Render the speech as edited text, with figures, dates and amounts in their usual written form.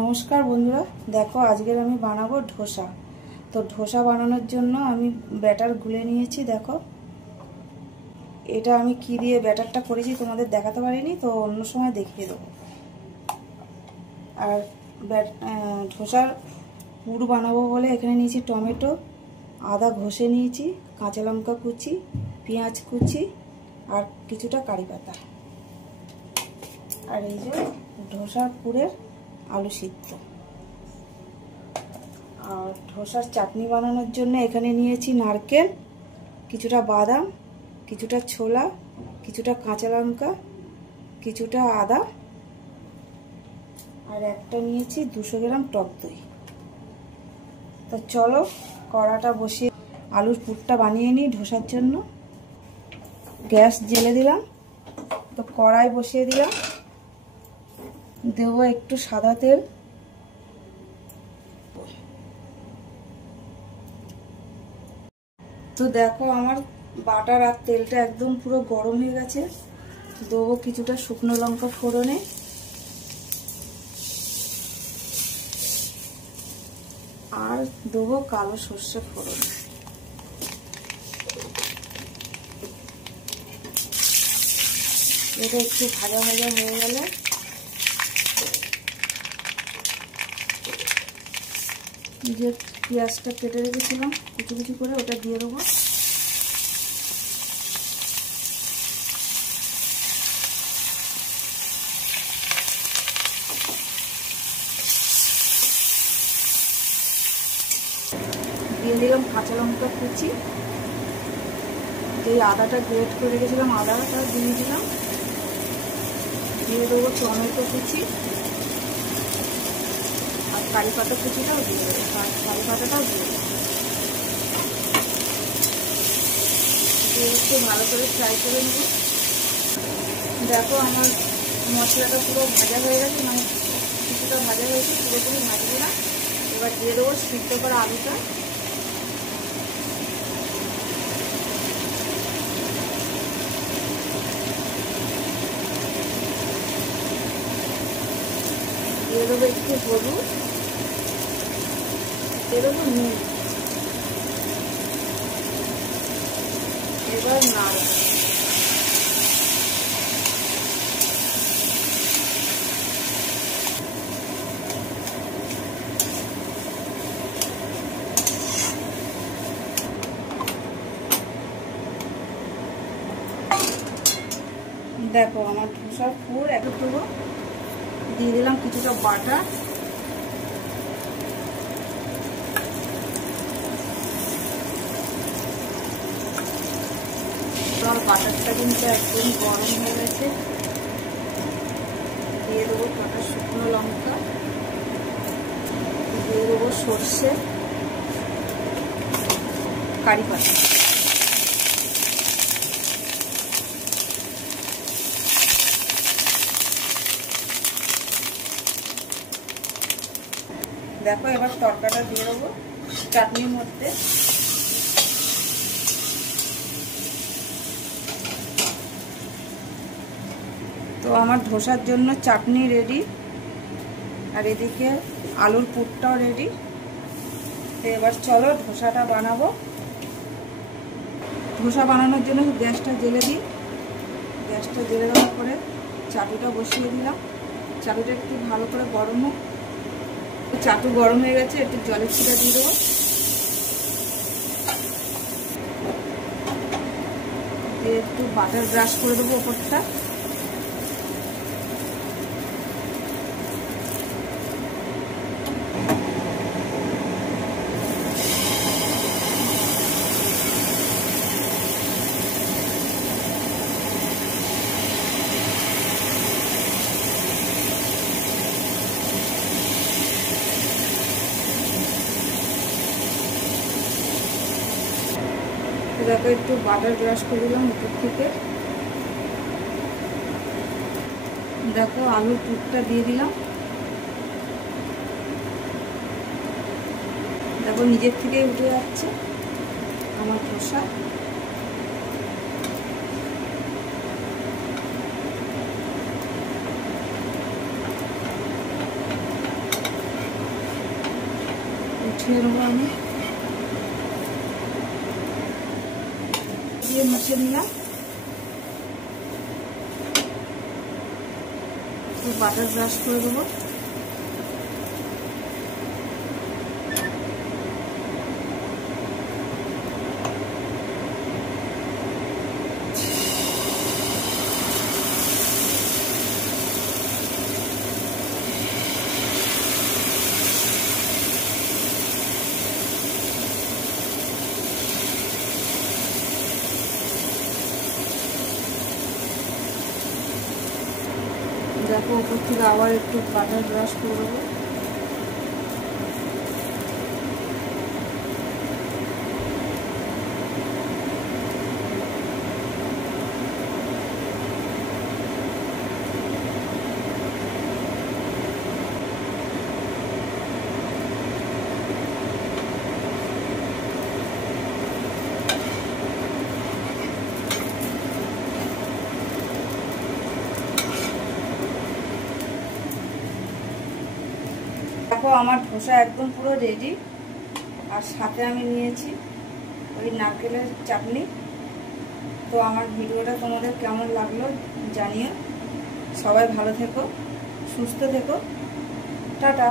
নমস্কার বন্ধুরা, দেখো আজকের আমি বানাবো ধোসা। তো ধোসা বানানোর জন্য আমি ব্যাটার গুলে নিয়েছি। দেখো এটা আমি কি দিয়ে ব্যাটারটা করেছি তোমাদের দেখাতে পারিনি, তো অন্য সময় দেখিয়ে দেবো। আর ধোসার পুর বানাবো বলে এখানে নিয়েছি টমেটো, আদা ঘষে নিয়েছি, কাঁচা লঙ্কা কুচি, পেঁয়াজ কুচি আর কিছুটা কারি পাতা। আর এই যে ধোসার পুরের আলু সিদ্ধ। আর ধোসার চাটনি বানানোর জন্য এখানে নিয়েছি নারকেল, কিছুটা বাদাম, কিছুটা ছোলা, কিছুটা কাঁচা লঙ্কা, কিছুটা আদা আর একটা নিয়েছি 200 গ্রাম টক দই। তো চলো কড়াটা বসিয়ে আলুর পুরটা বানিয়ে নিই ধোসার জন্য। গ্যাস জ্বেলে দিলাম, তো কড়াই বসিয়ে দিলাম, দেবো একটু সাদা তেল। তো দেখো আমার বাটার আর তেলটা একদম পুরো গরম হয়ে গেছে। দেবো কিছুটা শুকনো লঙ্কা ফোড়নে, আর দেবো কালো সর্ষে ফোড়ন। এটা একটু ভাজা ভাজা হয়ে গেলে যে পেঁয়াজটা কেটে রেখেছিলাম কুচি কুচি করে ওটা দিয়ে দেবো। দিয়ে দিলাম কাঁচা লঙ্কা কুচি, যে আদাটা গ্রেট করে রেখেছিলাম আদাটা দিয়ে দিলাম। দিয়ে দেবো টমেটো কুচি আর কারি পাতা কুচিটাও দিয়ে দেবো, কারি পাতাটাও দিয়ে দেবো। একটু ভালো করে ফ্রাই করে নেব। দেখো আমার মশলাটা পুরো ভাজা হয়ে গেছে, মানে কিছুটা ভাজা হয়েছে, পুরোপুরি ভাজবে না। এবার দিয়ে দেবো সিদ্ধ করা আলুটা। দিয়ে দেবো একটু হলুদ, দিয়ে দেবো নুন। এবার নাড়ব। দেখো আমার ধোসার পুর একটু দেবো, দিয়ে দিলাম কিছুটা বাটার, বাটারটা কিন্তু একদম গরম হয়ে গেছে। দিয়ে দেবো কাটা শুকনো লঙ্কা, দিয়ে দেবো সর্ষে, কারি পাতা। দেখো এবার তরকাটা দিয়ে দেবো চাটনির মধ্যে। তো আমার ধোসার জন্য চাটনি রেডি, আর এদিকে আলুর পুরটাও রেডি। তো এবার চলো ধোসাটা বানাবো। ধোসা বানানোর জন্য গ্যাসটা জ্বেলে দিই। গ্যাসটা জ্বেলে দেওয়ার পরে চাটুটা বসিয়ে দিলাম। চাটুটা একটু ভালো করে গরম হোক। চাটু গরম হয়ে গেছে, একটু জলের ছিটা দিয়ে দেবো। দিয়ে একটু বাটার ব্রাশ করে দেবো ওপরটা। দেখো একটু বাটার ব্রাশ করে দিলাম উপর থেকে। দেখো আলুর পুরটা দিয়ে দিলাম। দেখো নিজের থেকে উঠে যাচ্ছে আমার ধোসা। উঠিয়ে নেবো আমি, দিয়ে মুছে নিলাম। বাটার ব্রাশ করে দেবো। দেখো উপর থেকে আবার একটু বাটার ব্রাশ করে দেবো। দেখো আমার ধোসা একদম পুরো রেডি। আর সাথে আমি নিয়েছি ওই নারকেলের চাটনি। তো আমার ভিডিওটা তোমাদের কেমন লাগলো জানিও। সবাই ভালো থেকো, সুস্থ থেকো, টাটা।